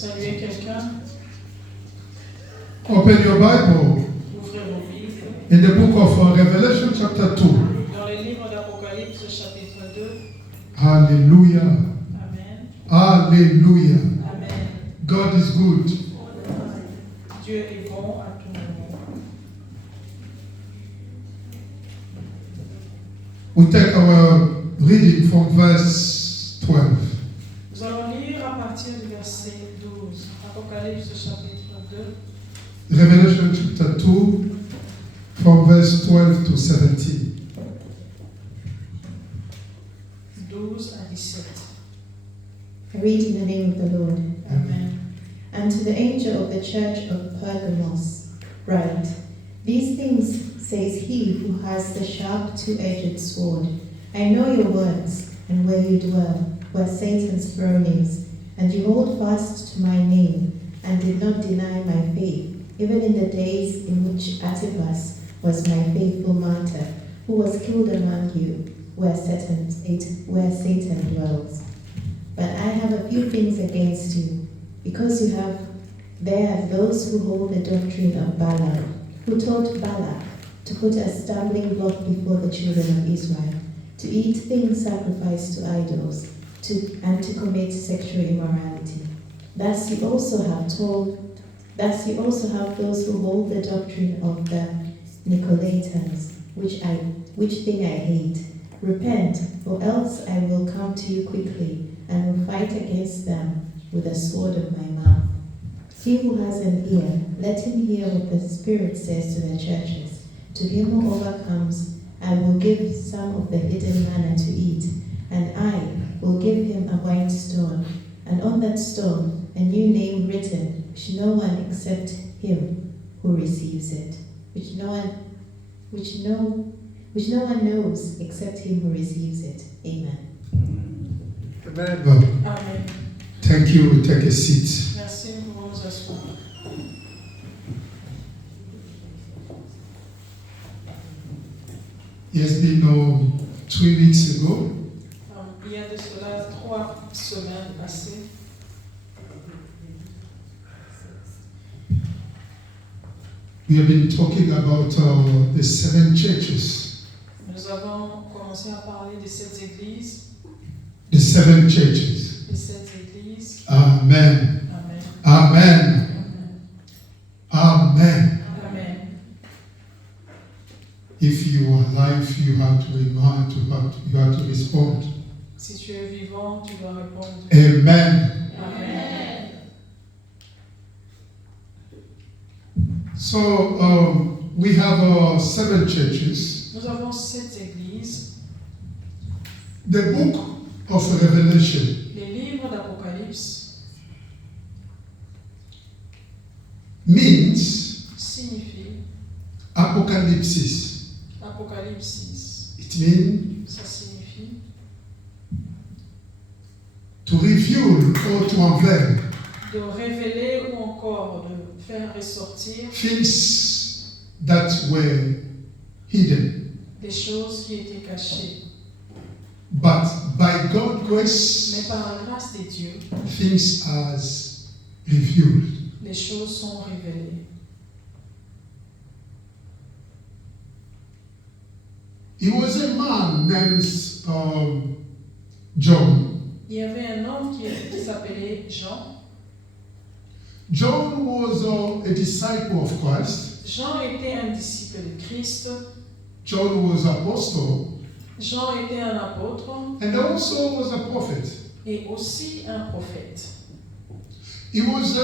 saluer quelqu'un. Open your Bible Ouvrez vos Bibles. in the book of Revelation chapter 2. Dans le livre d'Apocalypse, chapitre 2. Hallelujah. Amen. Hallelujah. Amen. God is good. Dieu est bon à tout moment. We take our reading from verse 12. Nous allons lire à partir du verset 12. Apocalypse, chapitre 2. Revelation chapter 2 from verse 12 to 17. 12 à 17. I read in the name of the Lord. Amen. And to the angel of the church of Pergamos, write, These things says he who has the sharp two-edged sword. I know your works, and where you dwell, where Satan's throne is, and you hold fast to my name, and did not deny my faith, even in the days in which Antipas was my faithful martyr, who was killed among you, where Satan dwells. But I have a few things against you, because you have there those who hold the doctrine of Balaam, who taught Balak to put a stumbling block before the children of Israel, to eat things sacrificed to idols, and to commit sexual immorality. Thus you also have those who hold the doctrine of the Nicolaitans, which thing I hate. Repent, or else I will come to you quickly, and will fight against them with the sword of my mouth. He who has an ear, let him hear what the Spirit says to the churches. To him who overcomes, I will give some of the hidden manna to eat, and I will give him a white stone, and on that stone a new name written, which no one except him who receives it, which no one knows except him who receives it. Amen. Amen. Amen. Thank you. Take a seat. Merci, nous pouvons nous asseoir. It has been 3 weeks ago. Il y a de cela 3 semaines passées. We have been talking about the 7 churches. Nous avons commencé à parler des 7 églises. The 7 churches. Les 7 églises. Amen. Amen. Amen. Amen. Amen. If you are alive, you have to remind, you have to respond. Si tu es vivant, tu dois répondre. Amen. Amen. So we have 7 churches. Nous avons 7 églises. The book of Revelation Les livres d'Apocalypse means signifient apocalypsis. Apocalypse. It means Ça signifie to reveal or to unveil de révéler ou encore de faire ressortir things that were hidden. des choses qui étaient cachées. But by God's Mais grace, par la grâce de Dieu, things are revealed. les choses sont révélées. He was a man named John. Il y avait un homme qui s'appelait Jean. John was a disciple of Christ. Jean était un disciple de Christ. John was apostle Jean était un apôtre and also was a prophet. et aussi un prophète. He was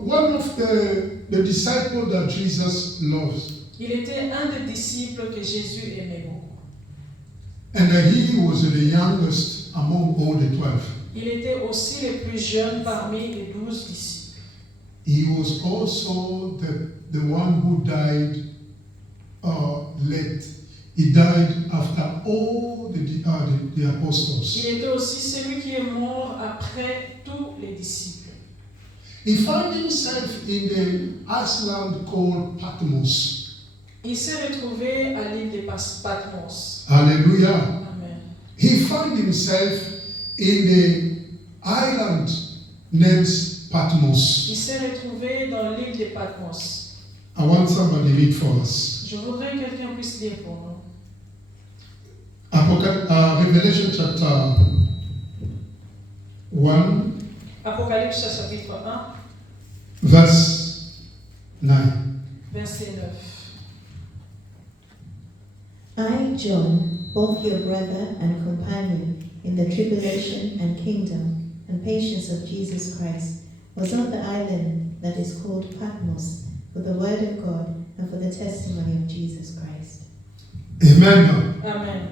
one of the disciples that Jesus loves. Il était un des disciples que Jésus aimait beaucoup. And he was the youngest among all the 12. Il était aussi le plus jeune parmi les 12 disciples. He was also the one who died late. He died after all the apostles. Il était aussi celui qui est mort après tous les disciples. He found himself in the island called Patmos. Il s'est retrouvé à l'île de Patmos. Hallelujah. Amen. He found himself in the island named Patmos. Il s'est retrouvé dans l'île de Patmos. I want somebody to read for us. Je voudrais que quelqu'un puisse lire pour nous. Revelation chapter 1, Apocalypse chapitre 1, verse 9. verset 9. I, John, both your brother and companion in the tribulation and kingdom and patience of Jesus Christ, was on the island that is called Patmos for the word of God and for the testimony of Jesus Christ. Amen. Amen.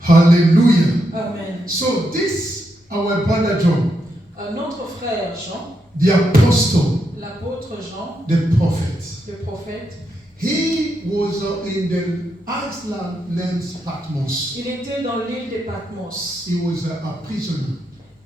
Hallelujah. Amen. So this, our brother John, Notre frère Jean, the apostle, l'apôtre Jean, the prophet, le prophète, he was in the Iceland named Patmos. il était dans l'île de Patmos. He was a prisoner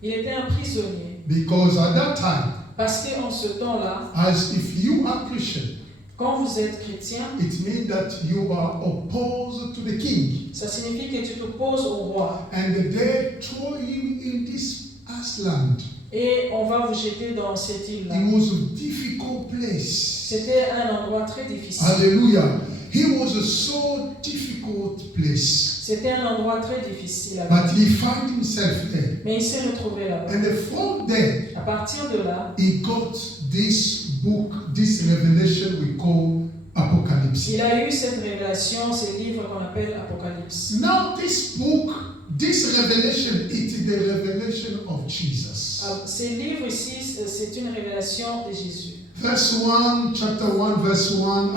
Il était un prisonnier. because at that time, Parce qu'en ce temps-là, as if you are Christian, quand vous êtes chrétien, it means that you are opposed to the king, ça signifie que tu t'opposes au roi. and they throw him in this Iceland. Et on va vous jeter dans cette île-là. It was a difficult place. C'était un endroit très difficile. Hallelujah. He was a so difficult place. C'était un endroit très difficile. But he found himself there. Mais il s'est retrouvé là-bas. And from there, À partir de là, he got this book, this revelation we call Apocalypse. il a eu cette révélation, ce livre qu'on appelle Apocalypse. Now this book, this revelation, it is the revelation of Jesus. Ces livres ici, c'est une révélation de Jésus. Verse 1, chapter 1, verse 1,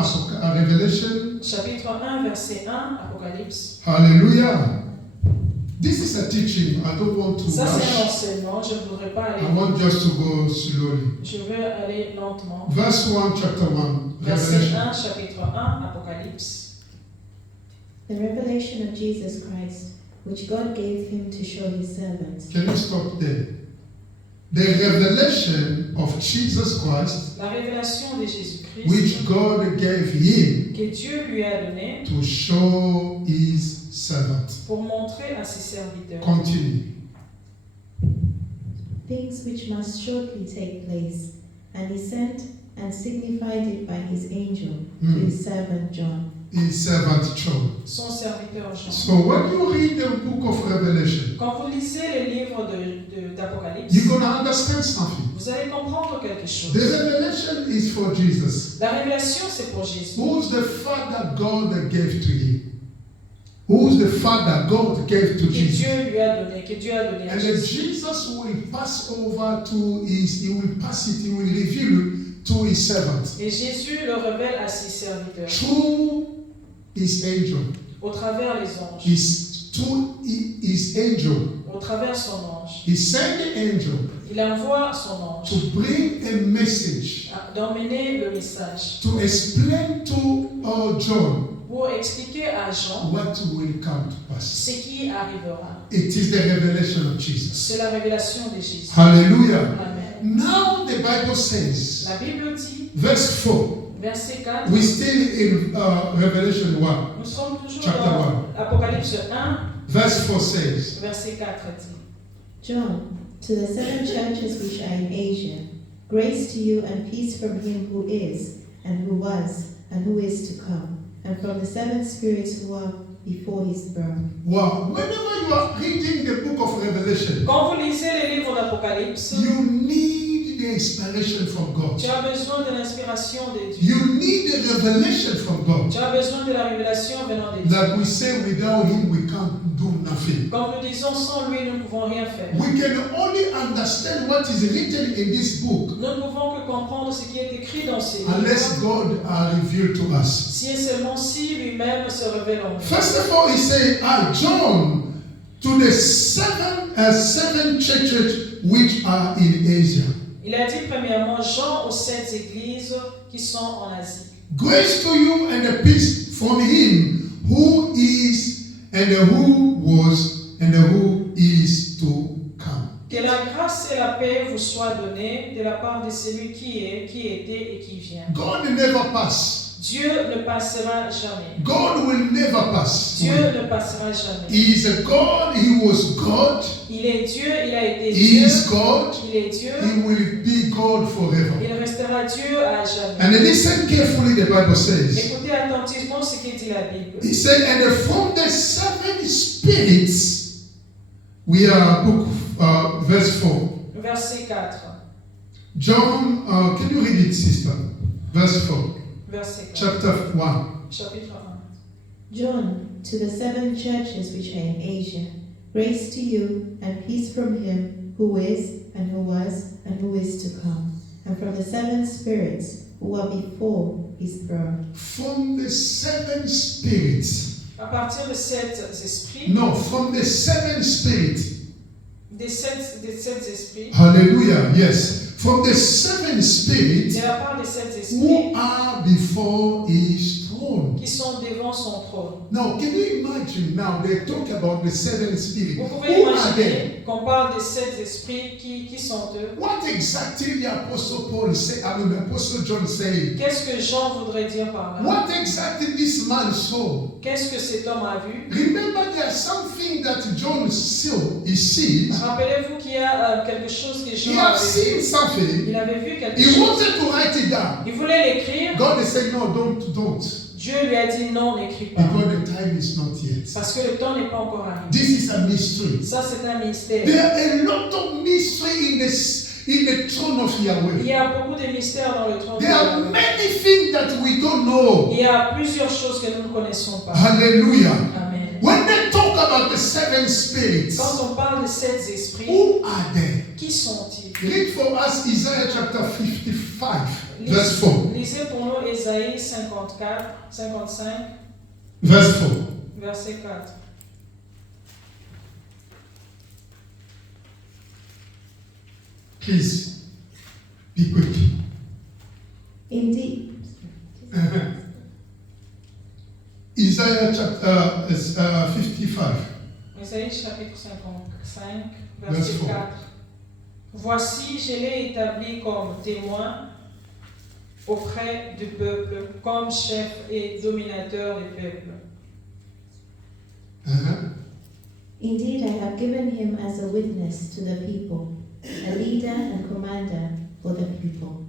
Revelation. Chapitre 1, verset 1, Apocalypse. Hallelujah. This is a teaching. I don't want to Ça, c'est un rush. enseignement. Je ne voudrais pas aller. I want just to go slowly. Je veux aller lentement. Verse 1, chapter 1, Verset Revelation. 1, chapitre 1, Apocalypse. The revelation of Jesus Christ, which God gave him to show his servants. Can you stop there? The revelation of Jesus Christ, La révélation de Jésus-Christ which God gave him que Dieu lui a donnée to show his servant. pour montrer à ses serviteurs. Continue. Things which must shortly take place, and he sent and signified it by his angel to his servant John. His servant John. Son serviteur Jean. So when you read the book of Revelation, Quand vous lisez les livres d'Apocalypse, you're going to understand something. vous allez comprendre quelque chose. The revelation is for Jesus. La révélation, c'est pour Jésus. Who's the Father God gave to him? Who's the Father God gave to Que Jesus? Dieu lui a donné, que Dieu a donné à And then Jésus. Jesus will pass over to his, he will pass it, he will reveal it to his servants Et Jésus le révèle à ses serviteurs through his angel, au travers les anges, through his angel. au travers son ange. He sent the angel Il envoie son ange to bring a message, d'emmener le message to explain to John pour expliquer à Jean what will come to pass. ce qui arrivera. It is the revelation of Jesus. C'est la révélation de Jésus. Hallelujah. Amen. Now the Bible says, La Bible dit, verse 4, verset 4, we're still in Revelation 1, nous sommes toujours chapter dans 1. Apocalypse 1, Verse 4 says, verset 4 dit, John, to the seven churches which are in Asia, grace to you and peace from him who is, and who was, and who is to come, and from the seven spirits who are before his throne. wow, whenever you are reading the book of Revelation, Quand vous lisez les livres d'Apocalypse, you need the inspiration from God. tu as besoin de l'inspiration de Dieu. You need the revelation from God. Tu as besoin de la révélation venant de Dieu. That we say without him we can't do nothing. Comme nous disons, sans lui, nous ne pouvons rien faire. We can only understand what is written in this book Nous ne pouvons que comprendre ce qui est écrit dans ces unless livres, God are revealed to us. si et seulement si lui-même se révèle en nous. First of all, he said, I, John, to the seven churches which are in Asia. Il a dit premièrement Jean aux 7 églises qui sont en Asie. Grace to you and a peace from him who is and who was and who is to come. Que la grâce et la paix vous soient données de la part de celui qui est, qui était et qui vient. God never pass. Dieu ne passera jamais. God will never pass. Dieu ne passera jamais. He is a God. He was God. Il est Dieu, il a été He Dieu. is God. Il est Dieu. He will be God forever. Il restera Dieu à jamais. And listen carefully, the Bible says. Écoutez attentivement ce que dit la Bible. He said, and from the 7 spirits, we are book verse 4. Verset 4. John, can you read it, sister? Verse 4. Verset 4. Chapter 1. Chapitre 1. John, to the 7 churches which are in Asia, grace to you and peace from him who is, and who was, and who is to come, and from the 7 spirits who are before his throne. From the 7 spirits. À partir de 7 esprits, No, from the 7 spirits. des sept esprits, Hallelujah, yes. From the 7 spirits de la part des 7 esprits who are before his throne. qui sont devant son trône. Now, can you imagine now they talk about the 7 spirits? Vous pouvez Who are they? imaginer qu'on parle des 7 esprits qui sont eux. What exactly the Apostle Paul said, the Apostle John said? Qu'est-ce que Jean voudrait dire par là? What exactly this man saw? Qu'est-ce que cet homme a vu? Remember, there's something that John saw. He sees. Rappelez-vous qu'il y a quelque chose que He Jean have avait seen vu. something. Il avait vu quelque He chose. wanted to write it down. Il voulait l'écrire. God has said, no, don't. Dieu lui a dit non, n'écris pas. Because the time is not yet. Parce que le temps n'est pas encore arrivé. This is a mystery. Ça, c'est un mystère. There are a lot of mystery in the throne of Il Yahweh. y a beaucoup de mystères dans le trône de There are Yahweh. many things that we don't know. Il y a plusieurs choses que nous ne connaissons pas. Hallelujah. Amen. When they talk about the 7 spirits, Quand on parle de 7 esprits, who are they? qui sont-ils? Read for us Isaiah chapter 55, verse 4. Lisez pour nous Ésaïe 55, Verse 4. verset 4. Please, be quick. Indeed, Isaiah chapter 55. Ésaïe chapitre 55, Verset verset 4. 4. Voici, je l'ai établi comme témoin auprès du peuple, comme chef et dominateur du peuple. indeed, I have given him as a witness to the people, a leader and commander for the people.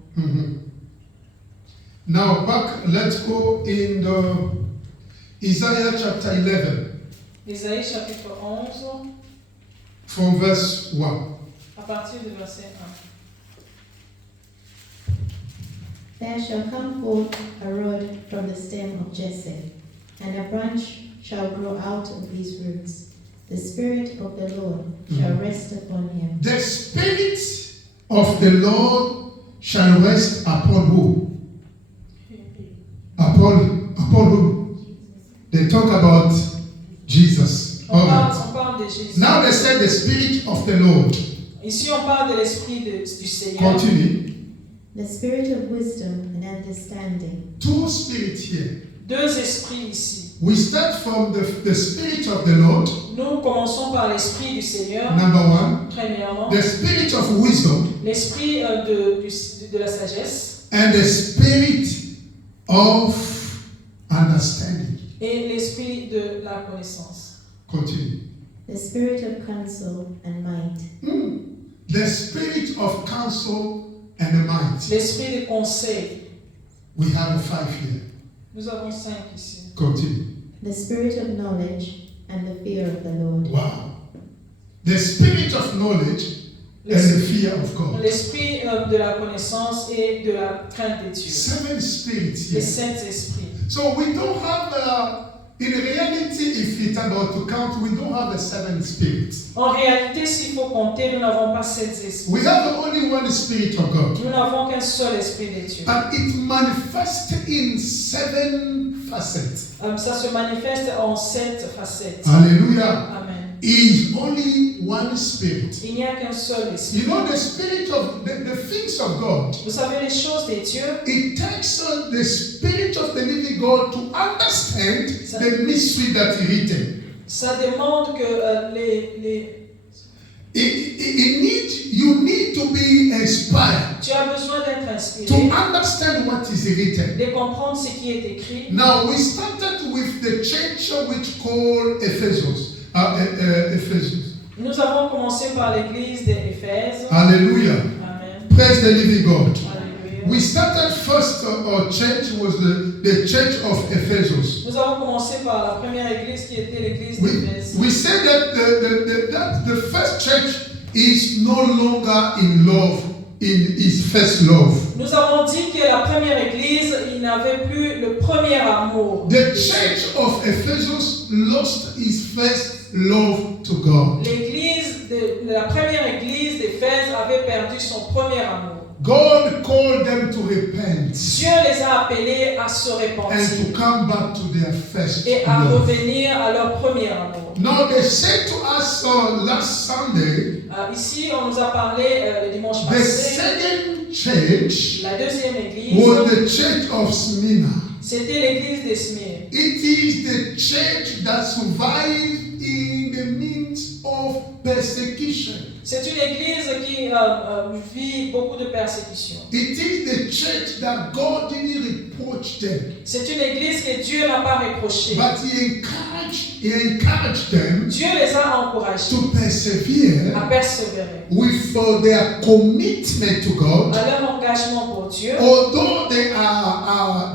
Now let's go in the Isaiah chapter 11 Ésaïe chapitre 11, from verse 1. à partir du verset 1. There shall come forth a rod from the stem of Jesse, and a branch shall grow out of his roots. The Spirit of the Lord shall rest upon him. The Spirit of the Lord shall rest upon who? Upon who? They talk about Jesus. On Alright. parle de Jésus. Now they say the Spirit of the Lord. Ici, on parle de l'esprit du Seigneur. Continue. The Spirit of wisdom and understanding. 2 spirits here. 2 esprits ici. We start from the Spirit of the Lord, Nous commençons par l'esprit du Seigneur, number 1. premièrement. The Spirit of wisdom L'esprit de la sagesse and the Spirit of understanding. et l'esprit de la connaissance. Continue. The Spirit of counsel and might. The Spirit of counsel and the might. L'esprit de conseil. We have 5 here. Nous avons 5 ici. Continue. The Spirit of knowledge and the fear of the Lord. Wow. The Spirit of knowledge and the fear of God. L'esprit de la connaissance et de la crainte de Dieu. 7 spirits Les here. 7 esprits. So we don't have, in reality, if it's about to count, we don't have the 7 spirits. En réalité, s'il faut compter, nous n'avons pas 7 esprits. We have only one Spirit of God. Nous n'avons qu'un seul esprit de Dieu. And it manifests in 7 facets. Ça se manifeste en 7 facettes. Hallelujah. Amen. Is only one Spirit. Il n'y a qu'un seul esprit. You know, the Spirit of the things of God, Vous savez, les choses de Dieu, it takes on the Spirit of the living God to understand the mystery that He written. ça demande que You need to be inspired. tu as besoin d'être inspiré, to understand what is written. de comprendre ce qui est écrit. Now we started with the church which called Ephesus. Ephesus. Nous avons commencé par l'église d'Éphèse. Hallelujah. Amen. Praise the living God. Alléluia. We started first, our church was the church of Ephesus. Nous avons commencé par la première église qui était l'église d'Éphèse. We said that that the first church is no longer in love, in his first love. Nous avons dit que la première église, il n'avait plus le premier amour. The church of Ephesus lost his first love to God. L'église la première église d'Éphèse avait perdu son premier amour. God called them to repent Dieu les a appelés à se and repentir to come back to their first et à love. revenir à leur premier amour. Now they said to us last Sunday, Ici, on nous a parlé le dimanche the passé. second church La deuxième église, was the church of Smyrna. c'était l'église de Smyrne. It is the church that survived in the midst of persecution. C'est une église qui vit beaucoup de persécutions. It is the church that God didn't reproach them, C'est une église que Dieu n'a pas reprochée. but He encouraged them Dieu les a encouragés to persevere à persévérer with their commitment to God. à leur engagement pour Dieu. Although there are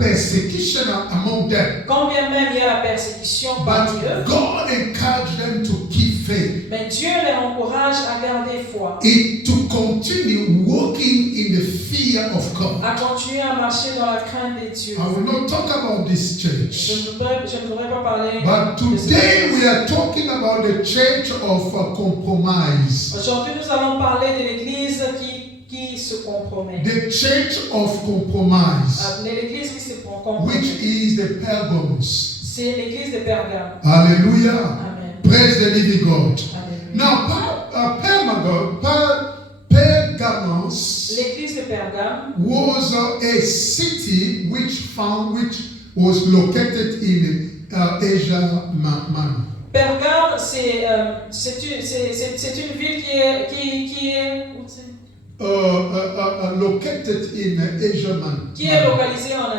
persecution among them, Quand bien même il y a la persécution but parmi eux, God encouraged them to keep faith. mais Dieu les encourage à garder foi, To continue walking in the fear of God. à continuer à marcher dans la crainte de Dieu. I will not talk about this Je church, ne voudrais pas parler but de cette today église. we are talking about the church of compromise. Aujourd'hui, nous allons parler de l'église qui se compromet. The church of compromise, L'église qui se compromet. which is the Pergamos. C'est l'église de Pergame. Hallelujah. Amen. Praise the living God. Alléluia. Now, Pergamos L'église de Pergame was a city which was located in Asia Minor. Pergame, c'est une ville qui est Located in Asia Minor. qui est localisée en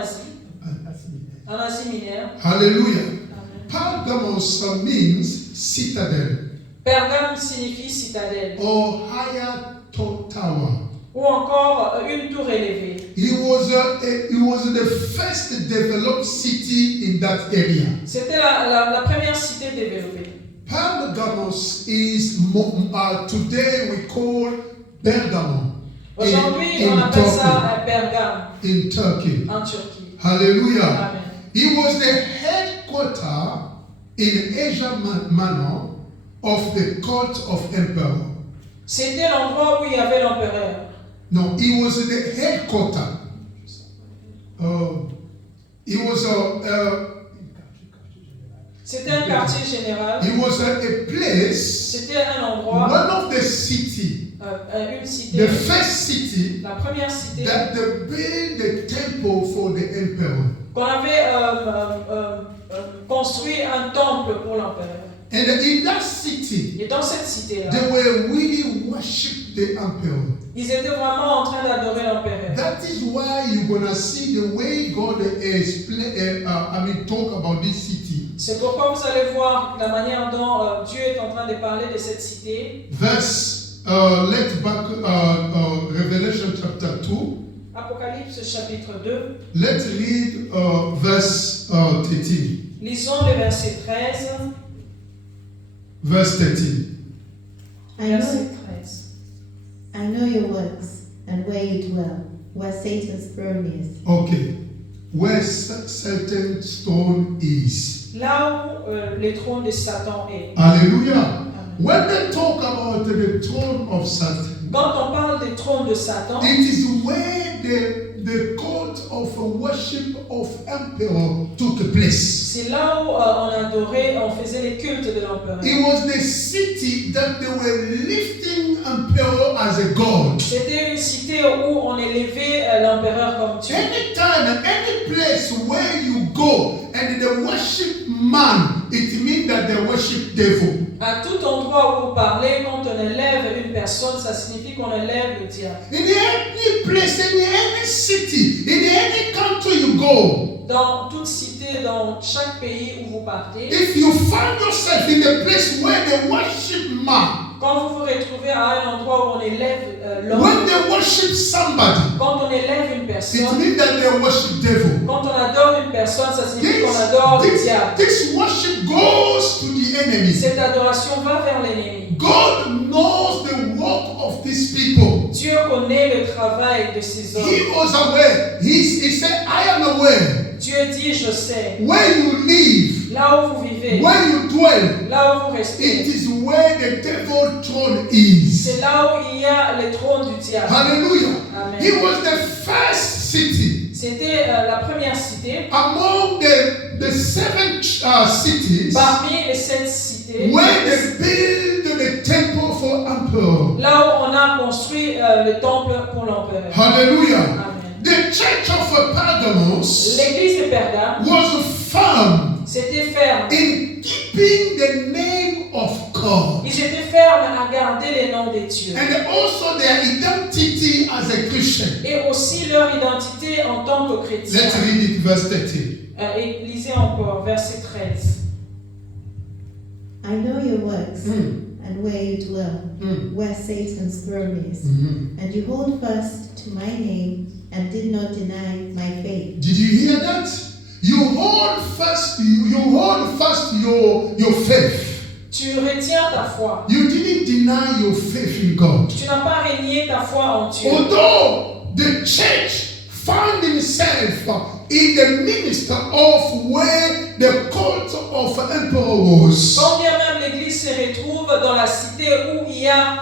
Asie mineure. Hallelujah. Amen. Pergamos means citadel Pergame signifie citadelle or higher tower. ou encore une tour élevée. It was the first developed city in that area. C'était la première cité développée. Pergamos is today we call Bergamo Aujourd'hui, on appelle ça Pergame in Turkey. en Turquie. Hallelujah. Amen. It was the headquarter in Asia Minor of the court of emperor. C'était l'endroit où il y avait l'empereur. No, it was the headquarter. It was C'était un quartier général. it was a place, C'était un endroit, one of the city, une cité, the first city la première cité that they built the temple for the emperor. qu'on avait construit un temple pour l'empereur. And in that city, Et dans cette cité-là, they were really worship the emperor. ils étaient vraiment en train d'adorer l'empereur. That is why you're gonna see the way God talk about this city. C'est pourquoi vous allez voir la manière dont Dieu est en train de parler de cette cité. Verse, let's back Revelation chapter 2. Apocalypse chapitre 2. Let's read verse 13. Lisons le verset 13. Verse 13. Verset 13. I know your works and where you dwell, where Satan's throne is. Okay. Where Satan's throne is. Là où le trône de Satan est. Hallelujah. Amen. When they talk about the throne of Satan, Quand on parle du trône de Satan, it is where the cult of worship of emperor took place. c'est là où on adorait, on faisait les cultes de l'empereur. It was the city that they were lifting emperor as a god. C'était une cité où on élevait l'empereur comme Dieu. Anytime, any place where you go and the worship man, it means mean that they worship devil. À tout endroit où vous parlez, quand on élève une personne, ça signifie qu'on élève le diable. In any place, in any city, in any country you go, Dans toute cité, dans chaque pays où vous partez, if you find yourself in a place where they worship man, quand vous vous retrouvez à un endroit où on élève l'homme, when they worship somebody, quand on élève une it personne, means that they worship devil. quand on adore une personne, ça signifie qu'on adore le diable. This worship goes to the enemy. Cette adoration va vers l'ennemi. God knows the work of these people. Dieu connaît le travail de ces He hommes. was aware. He said, I am aware. Dieu dit, je sais. Where you live, Là où vous vivez, where you dwell, là où vous it restez, is where the devil throne is. c'est là où il y a le trône du diable. Hallelujah. Amen. He was the first city C'était la première cité among the seven cities parmi les 7 cités. where they build the temple for emperor. Là où on a construit le temple pour l'empereur. Hallelujah. Amen. The church of Pergamos L'église de Perga, was firm c'était ferme. in keeping the name of God Ils étaient fermes à garder les noms des dieux. and also their identity as a Christian. Et aussi leur identité en tant que chrétiens. Let's read it, verse 30. Et lisez encore, verset 13. I know your works Mm. and where you dwell, Mm. where Satan's throne is. Mhm. And you hold fast to my name and did not deny my faith. Did you hear that? You hold fast your faith. Tu retiens ta foi. You didn't deny your faith in God. Tu n'as pas régné ta foi en Dieu. Although the church found himself in the minister of where the court of emperor was. Quand bien même l'Église se retrouve dans la cité où il y a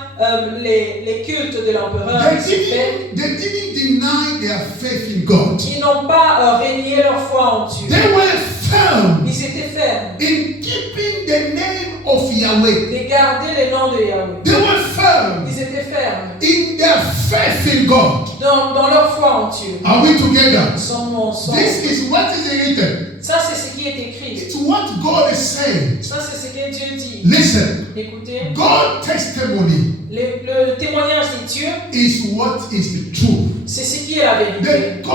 les cultes de l'empereur, They didn't deny their faith in God. ils n'ont pas régné leur foi en Dieu. They were firm Ils étaient fermes in keeping the name of Yahweh. de garder le nom de Yahweh. They were firm Ils étaient fermes in their faith in God. dans leur foi en Dieu. Are we together? Sommes-nous ensemble. This is what is written. Ça, c'est ce qui est écrit. It's what God is saying. Ça, c'est ce que Dieu dit. Listen, Écoutez, God testimony le témoignage de Dieu, is what is the truth. c'est ce qui est la vérité. The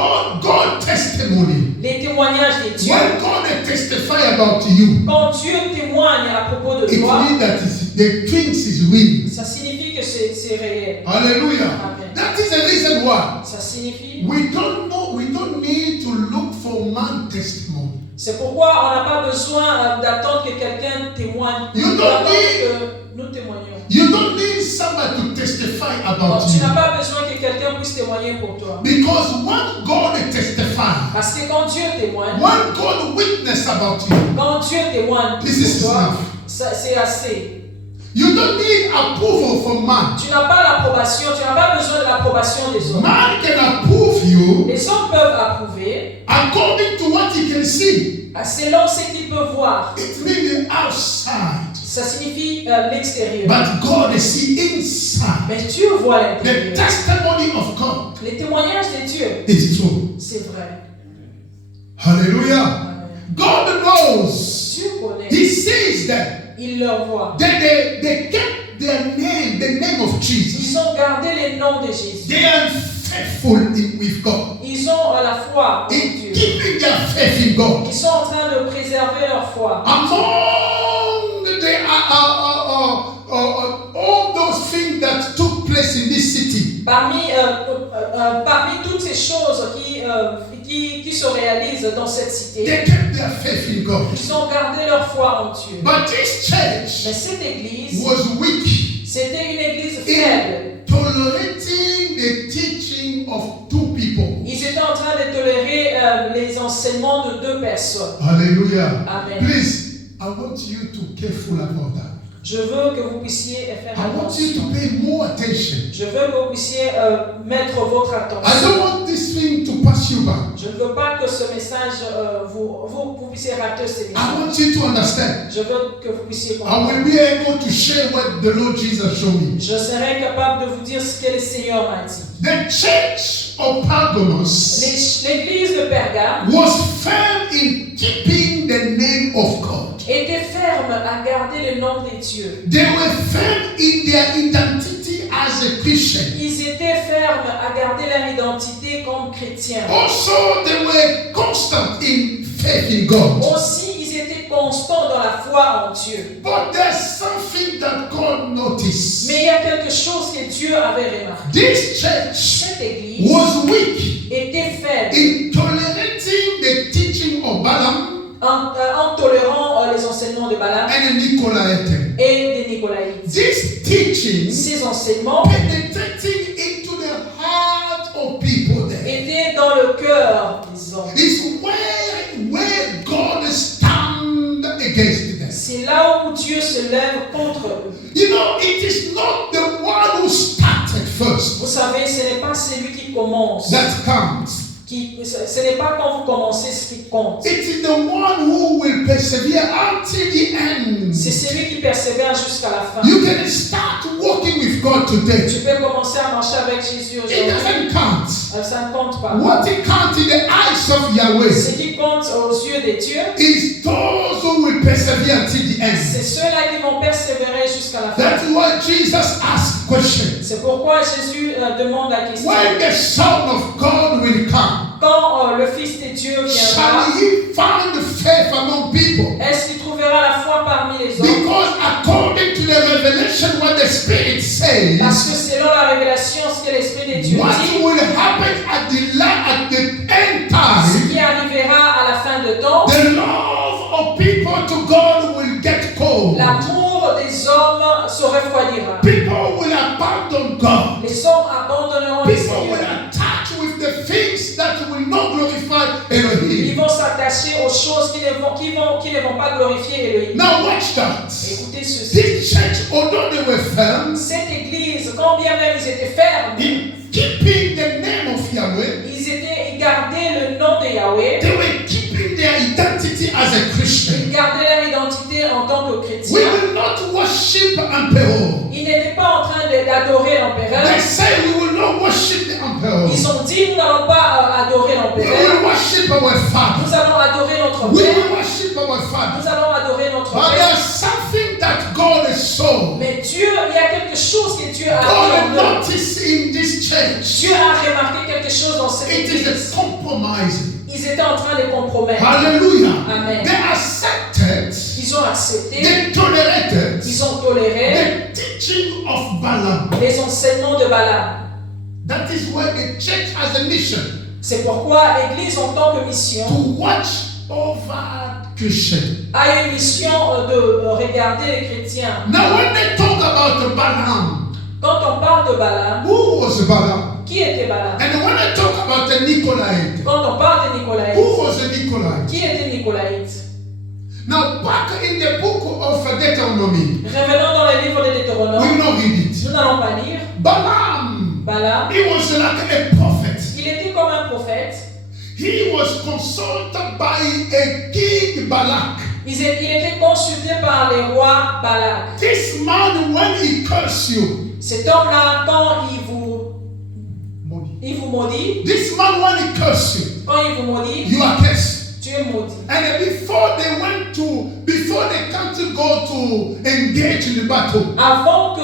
God testimony. Les témoignages de Dieu, When God testify about you, quand Dieu témoigne à propos de it toi, means that the things is real. ça signifie que c'est réel. Hallelujah. Amen. That is the reason why Ça signifie, we don't need to look for man testimony. c'est pourquoi on n'a pas besoin d'attendre que quelqu'un témoigne. You don't D'attendre need- que nous témoignions. You don't need somebody to testify about Tu n'as you. pas besoin que quelqu'un puisse témoigner pour toi. Because when God testifies, Parce que quand Dieu témoigne, when God witness about you, quand Dieu témoigne this is pour toi, enough. c'est assez. You don't need approval from man. Tu n'as pas l'approbation, tu n'as pas besoin de l'approbation des hommes. Man can approve you Les hommes peuvent approuver according to what he can see. selon ce qu'ils peuvent voir. It means the outside. Ça signifie l'extérieur. But God see inside. Mais Dieu voit The l'intérieur. testimony of God Les témoignages de Dieu, is true. c'est vrai. Hallelujah. Amen. God knows. Dieu connaît. He sees that Il leur voit. they kept their name, the name of Jesus. Ils ont gardé les noms de Jésus. They are faithful with God. Ils ont la foi en In Dieu. keeping their faith in God. Ils sont en train de préserver leur foi. Among all those things that took place in this city, Parmi toutes ces choses qui se réalisent dans cette cité, they kept their faith in God. ils ont gardé leur foi en Dieu. But this church Mais cette église, was weak c'était une église faible. in tolerating the teaching of two people. Ils étaient en train de tolérer les enseignements de 2 personnes. Hallelujah. Amen. Please, I want you to be careful about that. Je veux que vous puissiez faire I want you to attention. pay more attention. Je veux que vous puissiez mettre votre I attention. don't want this thing to pass you by. Je ne veux pas que ce message, vous puissiez rater ce I message. want you to understand. Je veux que vous puissiez I comprendre. will be able to share what the Lord Jesus showed me. Je serai capable de vous dire ce que le Seigneur m'a dit. The church of Pergamos L'église de Perga was firm in keeping the name of God. étaient fermes à garder le nom des dieux. They were firm in their identity as a Christian. Ils étaient fermes à garder leur identité comme chrétiens. Also, they were constant in faith in God. Aussi, ils étaient constants dans la foi en Dieu. But there's something that God noticed. Mais il y a quelque chose que Dieu avait remarqué. This church Cette église was weak était faible in tolerating the teaching of Balaam en tolérant les enseignements de Balaam and Nicolaite. et des Nicolaïtes. This teaching Ces enseignements penetrating into the heart of people there. étaient dans le cœur des hommes. It's where God stand against them. C'est là où Dieu se lève contre eux. You know, it is not the one who started first Vous savez, ce n'est pas celui qui commence. that counts. Ce n'est pas quand vous commencez ce qui compte. It is the one who will persevere until the end. C'est celui qui persévère jusqu'à la fin. You can start walking with God today. Tu peux commencer à marcher avec Jésus It aujourd'hui. doesn't count. Ça ne compte pas. What it counts in the eyes of Yahweh Ce qui compte aux yeux des dieux, is those who will persevere until the end. c'est ceux-là qui vont persévérer jusqu'à la fin. That's why Jesus asked questions. C'est pourquoi Jésus demande la question. When the Son of God will come, Quand le Fils de Dieu viendra, shall he find faith among people? est-ce qu'il trouvera la foi parmi les hommes? Because according to the revelation, what the Spirit says, Parce que selon la révélation, ce que l'Esprit de Dieu what dit, will happen at the end ce time, qui arrivera à la fin de temps, the love of people to God will get cold. l'amour des hommes se refroidira. People will abandon God. Les hommes abandonneront le People will Seigneur. attach with the things that will not glorify Ils Elohim. vont s'attacher aux choses qui ne vont pas glorifier Elohim. Now watch that. Écoutez ceci. This church, although they were firm Cette église, quand bien même ils étaient fermes, in keeping the name of Yahweh, ils gardaient le nom de Yahweh, they were keeping their identity as a Christian. ils gardaient leur identité en tant que We chrétiens. will not worship Emperor. Ils n'étaient pas en train d'adorer l'empereur. They say we will not worship the Emperor. Ils ont dit, nous n'allons pas adorer We l'empereur. will worship our Father. Nous allons adorer notre We Père. will worship our Father. Nous allons adorer notre But Père. there's something that God has shown. Mais Dieu, il y a quelque chose que Dieu a God mis en eux. noticed in this church. Dieu a remarqué quelque chose dans cette It is église. the compromising. Ils étaient en train de compromettre. Hallelujah. Amen. They accepted, Ils ont accepté, they tolerated ils ont toléré the teaching of Balaam. les enseignements de Balaam. That is why the church has a mission C'est pourquoi l'Église en tant que mission to watch over Christians. a une mission de regarder les chrétiens. Now, when they talk about Balaam, Quand on parle de Balaam, who was Balaam? qui était Balaam? And when they talk about the Nicolaite, Quand on parle de Nicolaïte, who was the Nicolite? qui était Nicolaïte? Now, back in the book of Deuteronomy, Revenons dans le livre de we Deutéronome. will not read it. Nous n'allons pas lire. Balaam, Balaam, he was like a prophet. il était comme un prophète. He was consulted by a king Balak. Il était consulté par les rois Balak. This man, when he cursed you, Cet homme-là, quand il vous maudit, this man, when he cursed you, quand il vous maudit, you are cursed. tu es maudit. And before they come to go to engage in the battle, Avant que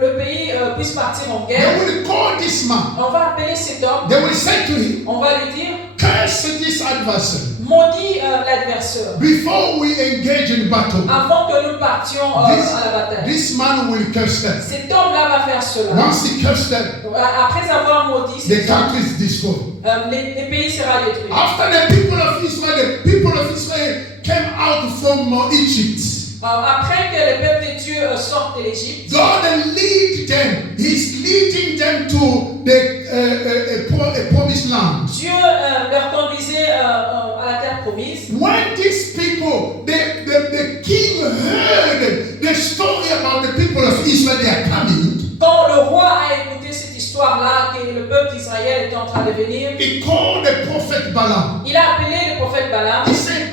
le pays puisse partir en they guerre, will call this man. on va appeler cet homme, They will say to him, on va lui dire, curse this adversary maudit l'adversaire. before we engage in battle. Avant que nous partions à la bataille. This man will curse them. Cet homme-là va faire cela. Once he curses them, Après avoir maudit, the country is destroyed. les pays sera détruit. After the people of Israel came out from Egypt, Après que le peuple de Dieu sorte de l'Égypte, God lead them. He's leading them to the promised land. Dieu leur conduisait à la terre promise. When these people, the king heard the story about the people of Israel, they are coming, Quand le roi a écouté cette histoire-là, que le peuple d'Israël était en train de venir, he called the prophet Balaam. il a appelé le prophète Balaam. He said,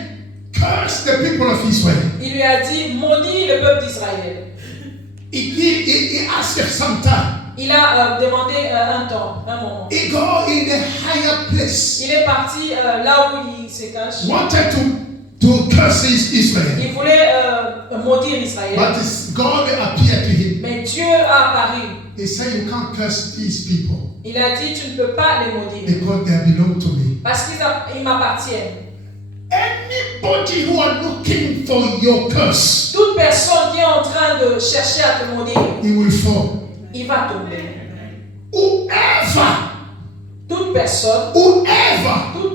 curse the people of Israel. Il lui a dit, maudit le peuple d'Israël. He asked him sometime. Il a demandé un temps, un moment. He go in a higher place. Il est parti là où il se cache. Wanted to to curse Israel. Il voulait maudire Israël. But God appeared to him. Mais Dieu a apparu. He said, you can't curse these people Il a dit, tu ne peux pas les maudire. because they belong to me. Parce qu'ils m'appartiennent. Anybody who are looking for your curse, Toute personne qui est en train de chercher à te maudire, he will fall. il va tomber. Whoever Toute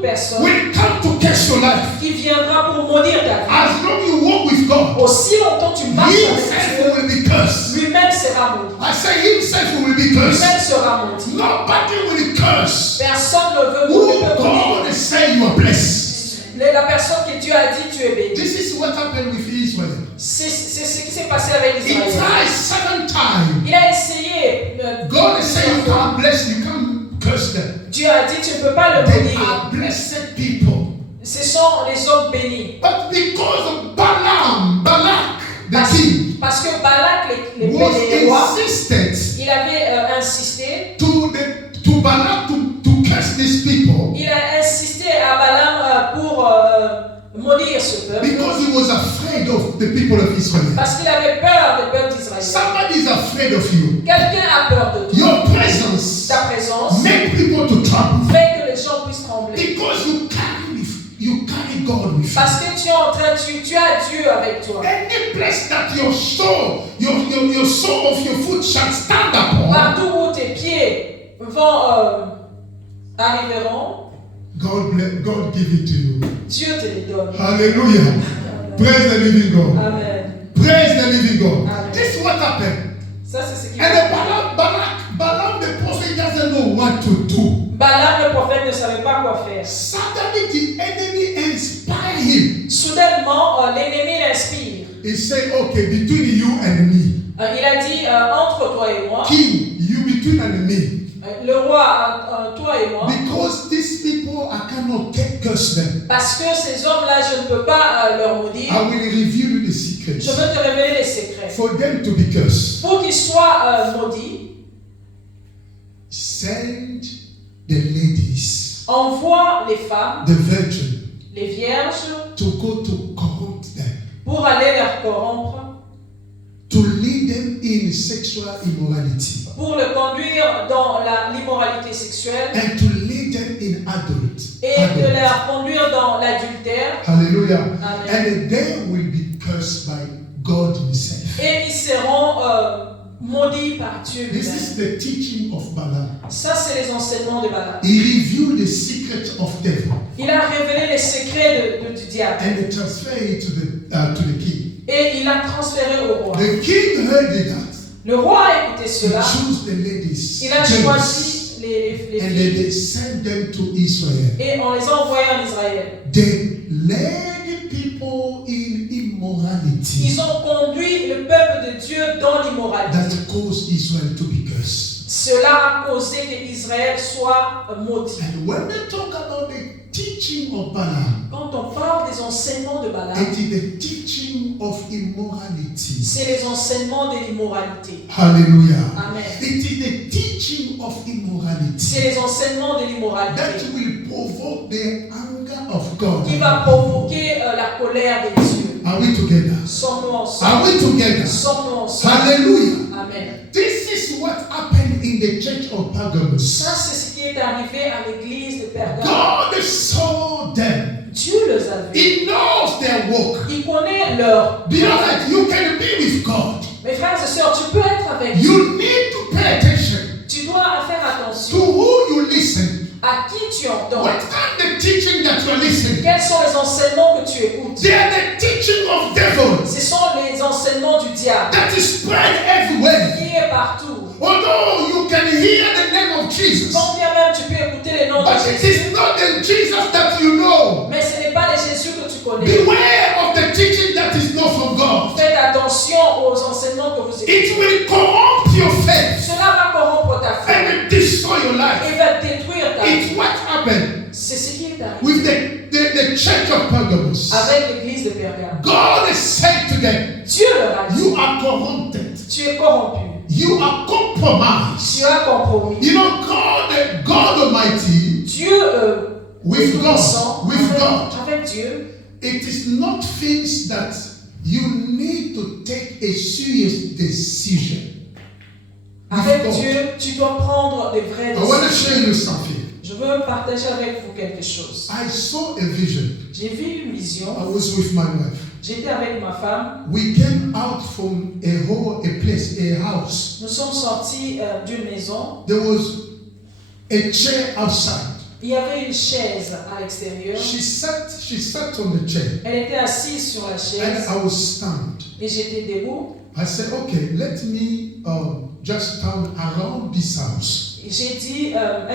personne will come to curse your life, qui viendra pour maudire ta vie, as long you walk with God, aussi longtemps tu marches himself avec will be cursed. Dieu, lui-même sera maudit. I say himself will be cursed. Lui-même sera maudit. Nobody will curse Personne ne veut who maudire. God say you are blessed. La personne que Dieu a dit, tu es béni. This is what happened with Israel. C'est ce qui s'est passé avec He Israël. tried 7 times. Il a essayé. God is saying you can't bless, you can't curse them. Dieu a dit, tu ne peux pas le They maudire. are blessed people. Ce sont les hommes bénis. But because of Balak, the king, Parce que Balak, les was rois, insistent il avait insisté. to Balak to curse these people Il a insisté à Balaam pour maudire ce peuple. because he was afraid of the people of Israel. Parce qu'il avait peur des peuples d'Israël. Somebody is afraid of you. Quelqu'un a peur de toi. Your presence Ta présence make people to tremble fait que les gens puissent trembler. because you carry God with you. Parce que tu es en train, tu as Dieu avec toi. Any place that your sole of your foot shall stand upon, Partout où tes pieds arriveront, God give it to you. Dieu te les donne. Hallelujah. Praise the living God. Amen. Praise the living God. Amen. This is what happened. Ça, c'est ce qui And Balaam the prophet doesn't know what to do. Balaam, le prophète, ne savait pas quoi faire. Suddenly the enemy inspired him. Soudainement, l'ennemi l'inspire. He said, okay, between you and me. Il a dit, entre toi et moi, King, you between and me. le roi, toi et moi, Because these people, I cannot curse them. parce que ces hommes-là, je ne peux pas leur maudire. I will reveal you the secrets Je veux te révéler les secrets. for them to be cursed. Pour qu'ils soient maudits, Send the ladies, envoie les femmes, the virgin, les vierges, to go to corrupt them, pour aller les corrompre, to lead them in sexual immorality, pour le conduire dans l'immoralité sexuelle and to lead them in adultery. et de les conduire dans l'adultère. Hallelujah. Amen. And they will be cursed by God Himself. Et ils seront maudits par Dieu. This lui-même. is the teaching of Balaam. Ça, c'est les enseignements de Balaam. He revealed the secret of devil Il a révélé les secrets du diable. and he transferred it to the king. Et il a transféré au roi. The king heard that. Le roi a écouté He cela. chose the ladies, Il a James, choisi les and filles. they sent them to Israel. Et on les a envoyés en Israël. They led people in immorality Ils ont conduit le peuple de Dieu dans l'immoralité. that caused Israel to be cursed. Cela a causé que Israël soit maudit. And when they talk about the teaching of Balaam, Quand on parle des enseignements de Balaam, it is the teaching of immorality. c'est les enseignements de l'immoralité. Hallelujah. Amen. It is the teaching of immorality C'est les enseignements de that l'immoralité will provoke the anger of God. qui va provoquer la colère des dieux. Are we together? Sommes-nous ensemble. Are we together? Sommes-nous ensemble. Hallelujah. Amen. This is what happened in the church of Pergamos. Ça, c'est ce qui est arrivé à l'église de Pergame. God saw them. Dieu les a vus. He knows their work. Il connaît leur. Beloved, you can be with God. Mes frères et sœurs, tu peux être avec Dieu. You need to pay attention Tu dois faire to attention who you listen. à qui tu entends. What kind of teaching that you are listening? Quels sont les enseignements que tu écoutes? They are the teaching of devils Ce sont les enseignements du diable that is spread everywhere. qui est partout. Although you can hear the name of Jesus, Quand bien même tu peux écouter les noms de but it Jésus, is not the Jesus that you know. mais ce n'est pas le Jésus que tu connais. Beware of the teaching that is not from God. Faites attention aux enseignements que vous It écoutez. will corrupt your faith Cela va corrompre ta foi and will destroy your life. et va détruire ta vie. It's what happened C'est ce qui est arrivé with the church of Pergamos. avec l'église de Pergame. God has said to them, Dieu leur a dit, you are corrupted. tu es corrompu, You are compromised. tu as compromis. You know, God Almighty, Dieu with tout-puissant, God, with God, avec Dieu, it is not things that you need to take a serious decision. Avec God. Dieu, tu dois prendre des vraies I want to décisions. share you something. Je veux partager avec vous quelque chose. I saw a vision. J'ai vu une I vision. was with my wife. J'étais avec ma femme. We came out from a place, a house. Nous sommes sortis d'une maison. There was a chair outside. Il y avait une chaise à l'extérieur. She sat on the chair, Elle était assise sur la and chaise I was stand. et j'étais debout. I said, okay, let me just stand around this house. Et j'ai dit à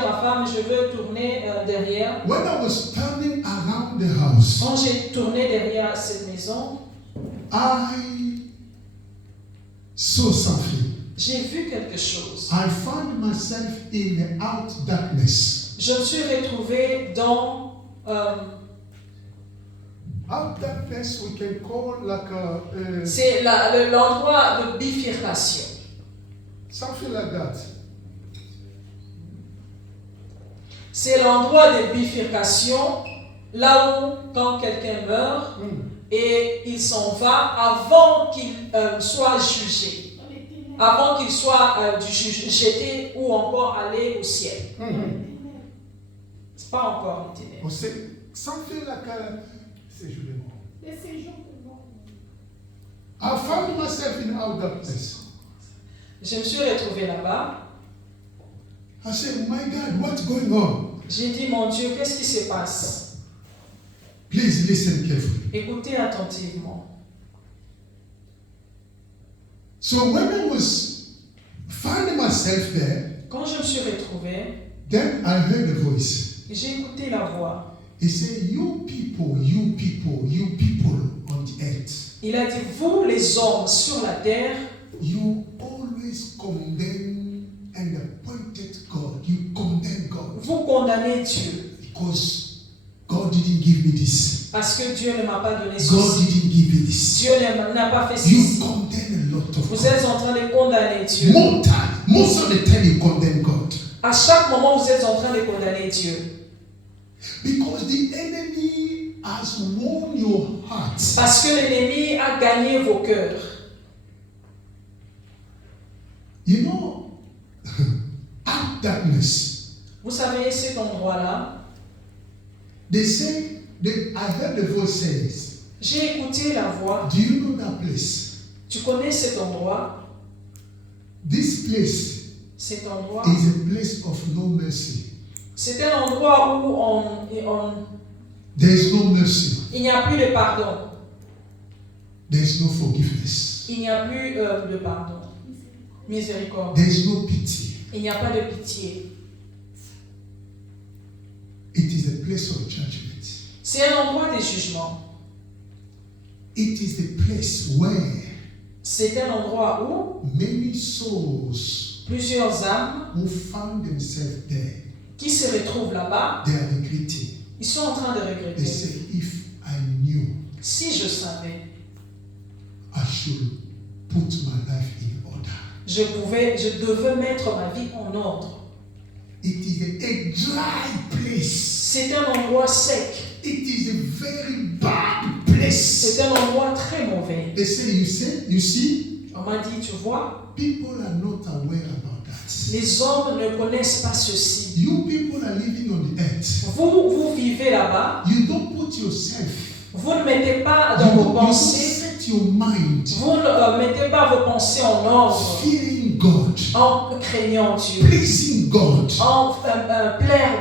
ma femme, je veux tourner derrière. When I was standing around the house, Quand j'ai tourné derrière cette maison, I saw something. j'ai vu quelque chose. I found myself in the out darkness. Je me suis retrouvée dans Out darkness we can call like a c'est l'endroit de bifurcation. something like that. C'est l'endroit de bifurcation, là où quand quelqu'un meurt et il s'en va avant qu'il soit jugé, avant qu'il soit jeté ou encore aller au ciel. C'est pas encore les ténèbres. Or say something like a I found myself in out darkness. Je me suis retrouvée là-bas. I said, my God, what's going on? J'ai dit, mon Dieu, qu'est-ce qui se passe? Please listen carefully. Écoutez attentivement. So when I was finding myself there, Quand je me suis retrouvée, then I heard a voice. j'ai écouté la voix. He said, you people on the earth, Il a dit, vous les hommes sur la terre, you always condemn and appointed God. You condemn God vous condamnez Dieu. because God didn't give me this. Parce que Dieu ne m'a pas donné God ceci. didn't give me this. Dieu n'a pas fait You ceci. condemn a lot of Vous God. êtes en train de condamner Dieu. Most of the time you condemn God. À chaque moment, vous êtes en train de condamner Dieu. Because the enemy has won your heart. Parce que l'ennemi a gagné vos cœurs. You know, out darkness. Vous savez, cet endroit-là, They say, I heard the voice says, j'ai écouté la voix. do you know that place? Tu connais cet endroit? This place Cet endroit, is a place of no mercy. c'est un endroit où There is no mercy. il n'y a plus de pardon. There is no forgiveness. Il n'y a plus de pardon. Miséricorde. There is no pity. Il n'y a pas de pitié. It is a place of judgment. C'est un endroit de jugement. It is the place where C'est un endroit où many souls plusieurs âmes who found themselves there, qui se retrouvent là-bas, they are regretting. ils sont en train de They regretter. say, if I knew, Si je savais, I should put my life in order. je devais mettre ma vie en ordre. It is a dry place. C'est un endroit sec. It is a very bad place. C'est un endroit très mauvais. They say, you see, On m'a dit, tu vois, people are not aware about that. les hommes ne connaissent pas ceci. You people are living on the earth. Vous vivez là-bas, You don't put yourself. vous ne mettez pas You dans vos don't pensées, set your mind vous ne mettez pas vos pensées en ordre, fearing God, en craignant Dieu, pleasing God.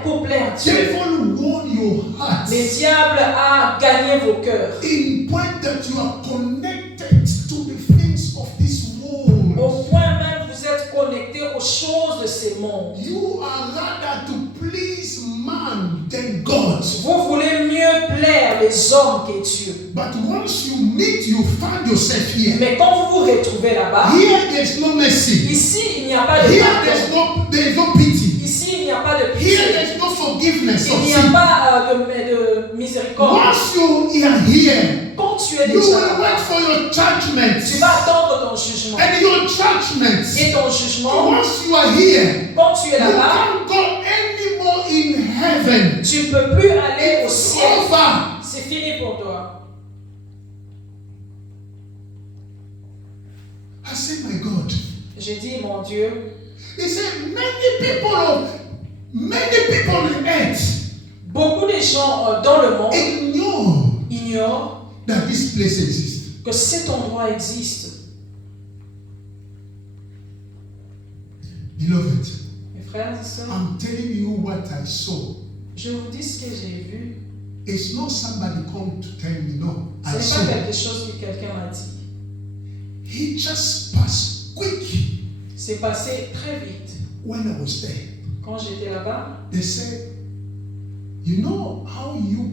pour plaire Dieu. Devil won your heart Le diable a gagné vos cœurs. in point that you are connected to the things of this world. Au point même vous êtes connectés aux choses de ces mondes. You are rather to please man than God. Vous voulez mieux plaire les hommes que Dieu. But once you meet, you find yourself here. Mais quand vous vous retrouvez là-bas, Here there's no mercy. ici il n'y a pas de Here pardon. there's no pity. Ici il n'y a pas de Here pitié. there's no forgiveness of Il n'y a sin. pas de miséricorde. Once you are here, Quand tu es you déjà will là-bas, wait for your judgment. tu vas attendre ton jugement. And your judgment, Et ton jugement, once you are here, quand tu es you là-bas, can't go anymore in heaven. heaven. Tu ne peux plus aller au It's ciel. over. C'est fini pour toi. I say, my God. J'ai dit, mon Dieu, He said, many people on earth beaucoup de gens dans le monde ignore ignorent that this place exists. que cet endroit existe. Beloved, Mes frères et sœurs, I'm telling you what I saw. je vous dis ce que j'ai vu. It's not somebody come to tell me, no. Ce I n'est saw. pas quelque chose que quelqu'un m'a dit. He just passed quick C'est passé très vite. when I was there. Quand j'étais là-bas, They said, you know how you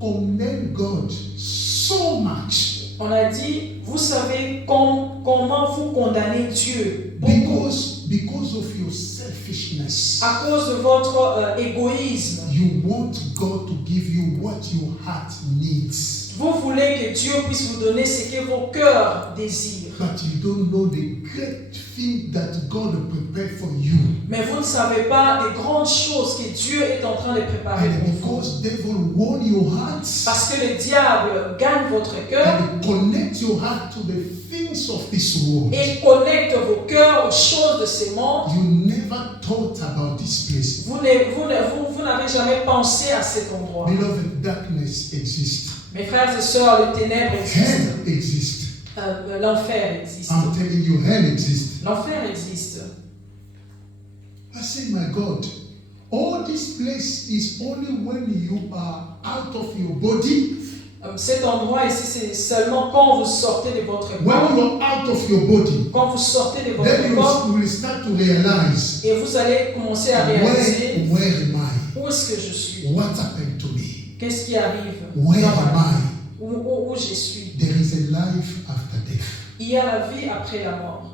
condemn God so much on a dit, vous savez comment vous condamnez Dieu beaucoup because of your selfishness. à cause de votre égoïsme. You want God to give you what your heart needs, Vous voulez que Dieu puisse vous donner ce que vos cœurs désirent. but you don't know the great thing that God prepared for you. Mais vous ne savez pas des grandes choses que Dieu est en train de préparer And pour vous. because devil won your hearts, Parce que le diable gagne votre cœur and connect your heart to the things of this world. et connecte vos cœurs aux choses de ces mondes. You never thought about this place. Vous n'avez jamais pensé à cet endroit. Beloved, darkness exists. Mes frères et sœurs, les ténèbres existent. Hell exists. L'enfer existe. I'm telling you, hell exists. L'enfer existe. I say, my God, all this place is only when you are out of your body. Cet endroit ici, c'est seulement quand vous sortez de votre When corps. you're out of your body, Quand vous sortez de then votre corps, you will start to realize, et vous allez commencer à réaliser where am I? où est-ce que je suis, What happened to me? qu'est-ce qui arrive, Where dans ma am vie, I? où je suis. There is a life after death. Il y a la vie après la mort.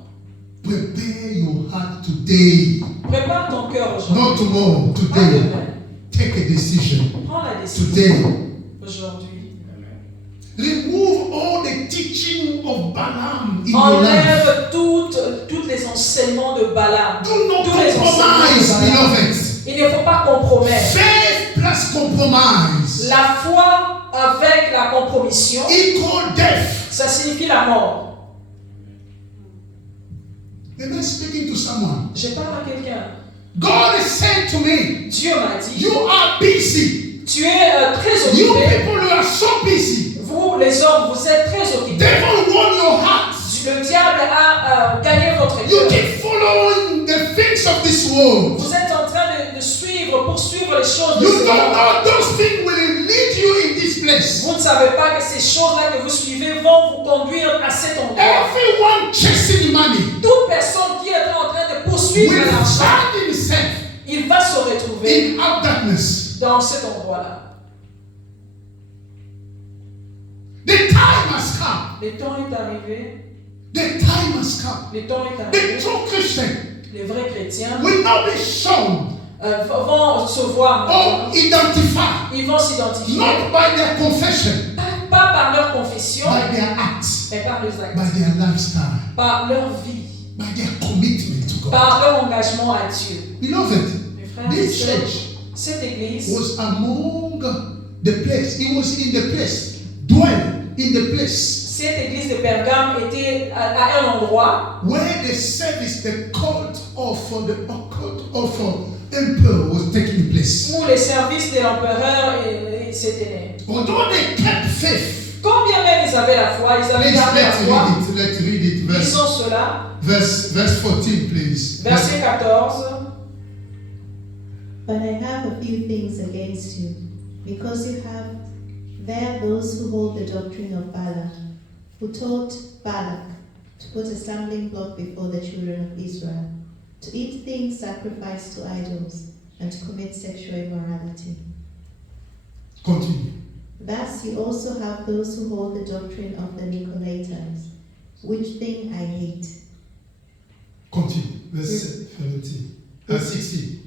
Prepare your heart today, Prépare ton cœur not aujourd'hui. tomorrow, Pas today. demain. Take a decision Prends la décision today. aujourd'hui. Remove all the teaching of Balaam in your life. Enlève tous les enseignements de Balaam. Do not Tous les compromise, enseignements de Balaam. beloved. Il ne faut pas compromettre. Faith plus compromise La foi avec la compromission, equal death. ça signifie la mort. Am I speaking to someone? Je parle à quelqu'un. God said to me, Dieu m'a dit, you are busy. tu es très You occupé. people are so busy. Vous, les hommes, vous êtes très occupés. Devil won your heart. Le diable a gagné votre You cœur. keep following the things of this world. Vous êtes en train de poursuivre les choses de You ce don't monde. know those things will lead you in this place. Vous ne savez pas que ces choses-là que vous suivez vont vous conduire à cet endroit. Everyone chasing money Toute personne qui est en train de poursuivre will l'argent, find himself il va se retrouver in our darkness. dans cet endroit-là. The time has come. Le temps est arrivé. The time has come. Le temps est The arrivé. true Christian Les vrais chrétiens will not be shown vont se voir. or identified Ils vont s'identifier. not by their confession, Pas par leur confession, by their acts, mais par leurs actes. by their lifestyle, Par leur vie. by their commitment to God. Par leur engagement à Dieu. Beloved, Mes frères et this sœurs, church cette église was among the place. It was in the place. Dwell in the place cette église de Pergame était à un endroit where the service, the cult of emperor was taking place. où les services de l'empereur s'étaient nés. Although they kept faith, Combien même ils avaient la foi, ils avaient please gardé la foi. let's read it. Lisons cela, Verse 14, please. verset 14. But I have a few things against you, because you have there those who hold the doctrine of Balaam, who taught Balak to put a stumbling block before the children of Israel, to eat things sacrificed to idols, and to commit sexual immorality. Continue. Thus you also have those who hold the doctrine of the Nicolaitans, which thing I hate. Continue. Verse 16.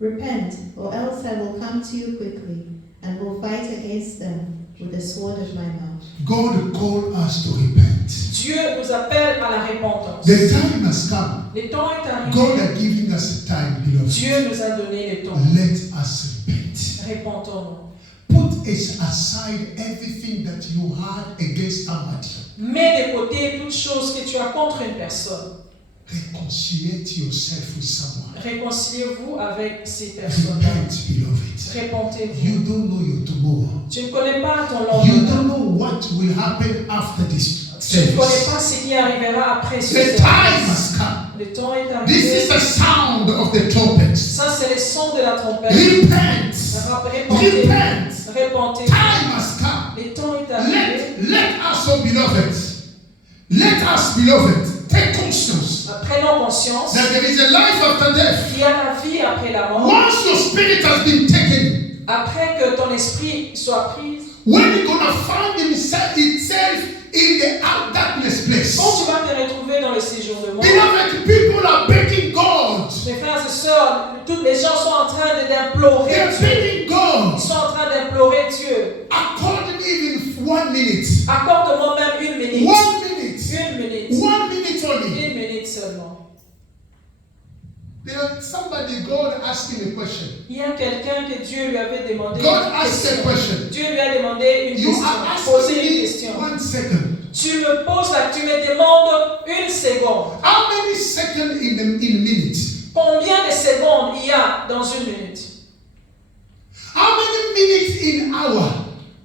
Repent, or else I will come to you quickly, and will fight against them with the sword of my mouth. God called us to repent. Dieu nous appelle à la repentance. The time has come. Le temps est God arrivé. is giving us a time, beloved. Dieu nous a donné le temps. Let us repent. Répentons-nous. Put aside everything that you had against somebody. Mets de côté toutes choses que tu as contre une personne. Reconciliate yourself with someone. Réconciliez-vous avec ces personnes. Repent, beloved. Répentez-vous. You don't know your tomorrow. Tu ne connais pas ton You lendemain. don't know what will happen after this Tu ne connais service. pas ce qui arrivera après ce The time service. has come. Le temps est This is arrivé. the sound of the trumpet. Ça, c'est le son de la trompette. Repent. Répentez. Repent. Répentez. Time has come. Le temps est arrivé. Let us, oh beloved, let us, beloved, take conscience Prenons conscience that there is a life after death. qu'il y a la vie après la mort. Once your spirit has been taken, Après que ton esprit soit pris, when you're gonna find itself in the out darkness place. quand tu vas te retrouver dans le séjour de mort, Beloved, people are begging God. mes frères et sœurs, tous les gens sont en train d'implorer They're Dieu. begging God. Ils sont en train d'implorer Dieu. Accord me even 1 minute. Accorde-moi même une minute. 1 minute. Une minute. 1 minute only. Une minute seulement. Somebody, God asked him a question. Il y a quelqu'un que Dieu lui avait demandé God une asked a question. question. Dieu lui a demandé une You question. are Posé asking une me question. 1 second. Tu me poses là, tu me demandes une seconde. How many seconds in minute? Combien de secondes il y a dans une minute? How many minutes in hour?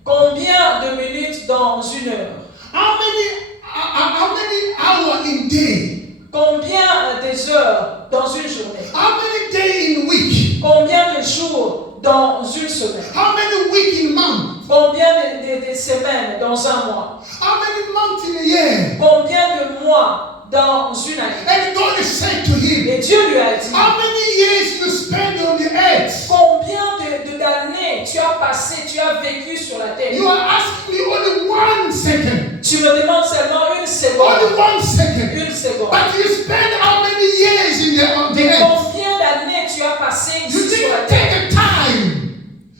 Combien de minutes dans une heure? How many hour in day? Combien des heures dans une journée? How many day in week? Combien de jours dans une semaine? How many week in month? Combien de semaines dans un mois? How many months in a year? Combien de mois dans une année? And God is saying to him, Et Dieu lui a dit, how many years you spend on the earth? combien d'années tu as passé, tu as vécu sur la terre? You are asking me only 1 second. Tu me demandes seulement une Only seconde. 1 second. Une seconde. But you spend how many years on the Mais earth? combien d'années tu as passé You ici sur la didn't terre? take the time.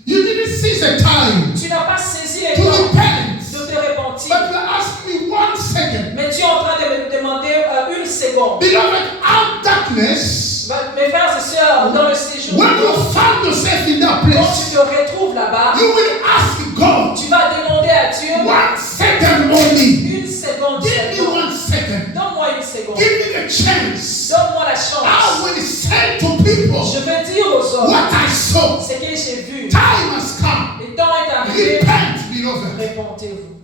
You didn't seize the time Tu n'as pas saisi le to temps repent. de te repentir. But you're asking me 1 second. Mais tu es en train de me demander une seconde. Beloved, out darkness, Mes frères et sœurs, dans le séjour, when you found yourself in that quand place, tu te retrouves là-bas, you will ask God, tu vas demander à Dieu 1 second only. une seconde Give me seulement. 1 second. Donne-moi une seconde. Give me the chance. Donne-moi la I chance. will say to people Je veux dire aux hommes what I saw. ce que j'ai vu. Time has come. Le temps est arrivé. Repent, beloved. Répentez-vous.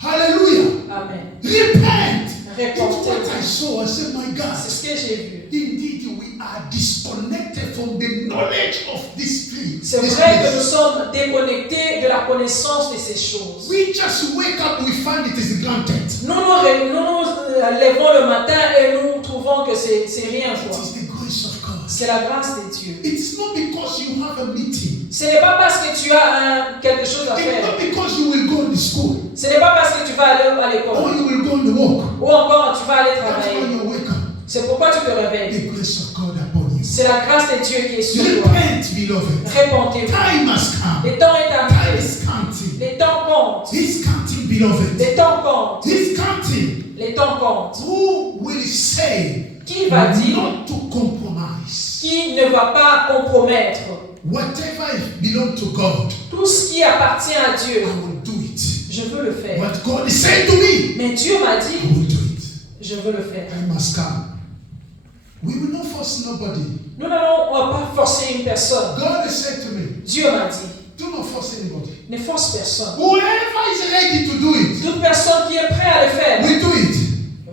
Hallelujah. Amen. Repent. It's what I Répentez-vous. saw. I said, my God. C'est ce que j'ai vu. Indeed, we are disconnected from the knowledge of this tree. C'est this vrai que nous place. sommes déconnectés de la connaissance de ces choses. We just wake up, we find it is granted. Nous nous levons le matin et nous trouvons que c'est rien It quoi. is the grace of God. C'est la grâce de Dieu. It's not because you have a meeting. Ce n'est pas parce que tu as quelque chose à It's faire. not because you will go to school Ce n'est pas parce que tu vas aller à or l'école. you will go on the walk. Ou encore tu vas aller That's why travailler. you wake up. C'est pourquoi tu te réveilles. The grace of God upon you. C'est la grâce de Dieu qui est sur toi. Repent, beloved. Répentez-vous. Time has come. Le temps est Time arrivé. is counting. Les temps comptent. He's counting, beloved. Les temps comptent. He's counting. Les temps comptent. Who will say Qui va dire, not to compromise? qui ne va pas compromettre Whatever belongs to God, tout ce qui appartient à I Dieu? will do it. Je veux le faire. What God is saying to me, Mais Dieu m'a I dit, will do it. je veux le faire. I must come. We will not force nobody. Nous n'allons pas forcer une personne. God has said to me, Dieu m'a dit, do not force anybody. ne force personne. Whoever is ready to do it, Toute personne qui est prête à le faire, will do it.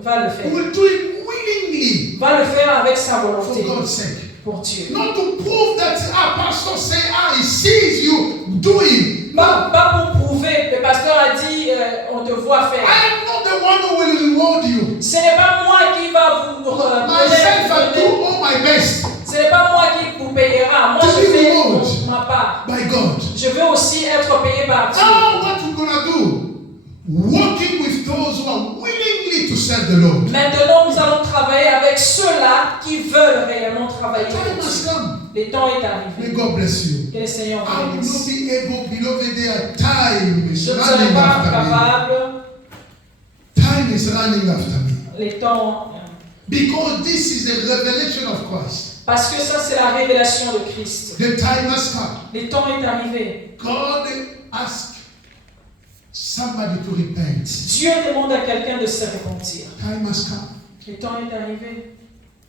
va le We faire. will do it willingly Va le faire avec sa for volonté. God's sake. Pour Dieu. Not to prove that pastor say, he sees you doing. Pas pour prouver. Le pasteur a dit, on te voit faire. I am not the one who will reward you. Ce n'est pas moi qui va vous Myself, I do all my best Ce n'est pas moi qui vous payera. Moi, To je be fais rewarded. ma part. by God. Je veux aussi être payé par Dieu. Now what we're gonna do? Working with those who are willingly to serve the Lord. Maintenant, nous allons travailler avec ceux-là qui veulent réellement travailler Time pour has Dieu. come. Le temps est May arrivé. God bless you. Que le Seigneur I vous will bénisse. not be able, beloved, there. Time is Je ne serai running pas after me. capable. Time is running after me. Le temps. Because this is a revelation of Christ. Parce que ça, c'est la révélation de Christ. The time has come. Le temps est arrivé. God asks somebody to repent. Dieu demande à quelqu'un de se repentir. Time has come. Le temps est arrivé.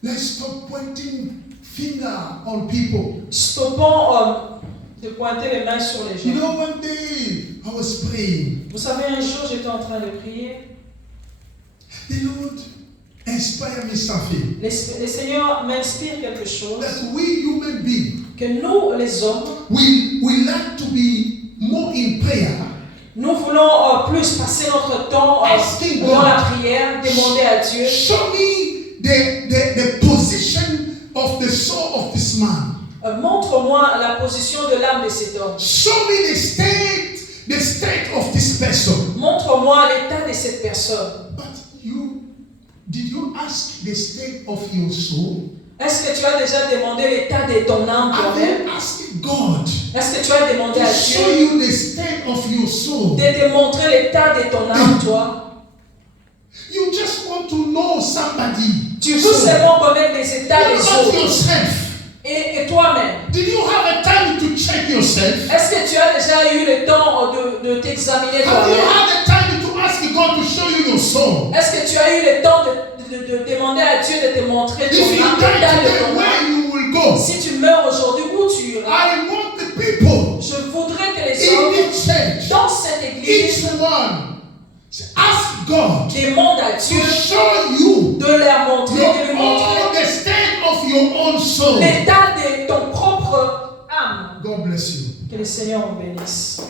Let's stop pointing finger on people. Stoppons de pointer les mains sur les You gens. know, one day I was praying. Vous savez, un jour, j'étais en train de prier. The Lord inspired me something. Le Seigneur m'inspire quelque chose. That we human beings, Que nous, les hommes, we like to be more in prayer. nous voulons plus passer notre temps Asking dans God. la prière, demander à Dieu. Show me the position of the soul of this man. Montre-moi la position de l'âme de cet homme. Show me the state of this person. Montre-moi l'état de cette personne. But did you ask the state of your soul? Est-ce que tu as déjà demandé l'état de ton âme Have toi-même? you asked God Est-ce que tu as demandé to à show Dieu you the state of your soul? de te montrer l'état de ton âme, toi? You just want to know somebody. Tu veux seulement connaître les états What des about autres. yourself? Et toi-même, Did you have a time to check yourself? est-ce que tu as déjà eu le temps de t'examiner Have you toi-même? had a time to ask God to show you your soul? Est-ce que tu as eu le temps de demander à Dieu de te montrer If ton you âme, die l'état de today, ton âme? where you will go? Si tu meurs aujourd'hui, où tu iras? I want the people Je voudrais que les in hommes this church, dans cette each église one, ask God demandent à to Dieu show you de leur montrer, de lui montrer all the state of your own soul. l'état de ton propre âme. God bless you. Que le Seigneur vous bénisse.